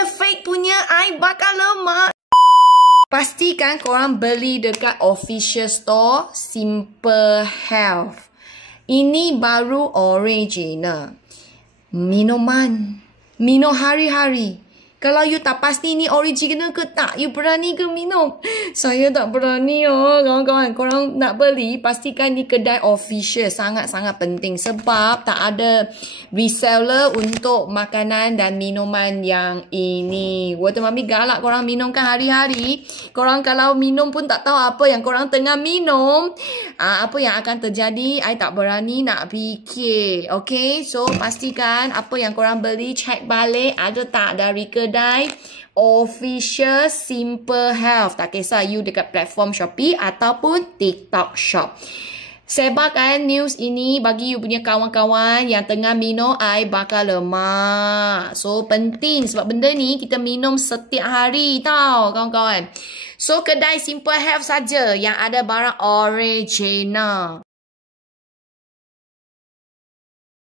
ada fake punya, I bakal lemak. Pastikan korang beli dekat official store Simple Health. Ini baru original. Minum hari-hari. Kalau you tak pasti ni original ke tak, you berani ke minum? Saya tak berani kawan-kawan. Korang nak beli, pastikan di kedai official. Sangat-sangat penting. Sebab tak ada reseller untuk makanan dan minuman yang ini. Water Mami galak korang minumkan hari-hari. Korang kalau minum pun tak tahu apa yang korang tengah minum. Apa yang akan terjadi, I tak berani nak fikir. Okay, so pastikan apa yang korang beli, check balik ada tak dari kedai official Simple Health. Tak kisah you dekat platform Shopee ataupun TikTok Shop. Sebarkan news ini bagi you punya kawan-kawan yang tengah minum air bakal lemak. So penting sebab benda ni kita minum setiap hari tau kawan-kawan. So kedai Simple Health saja yang ada barang original.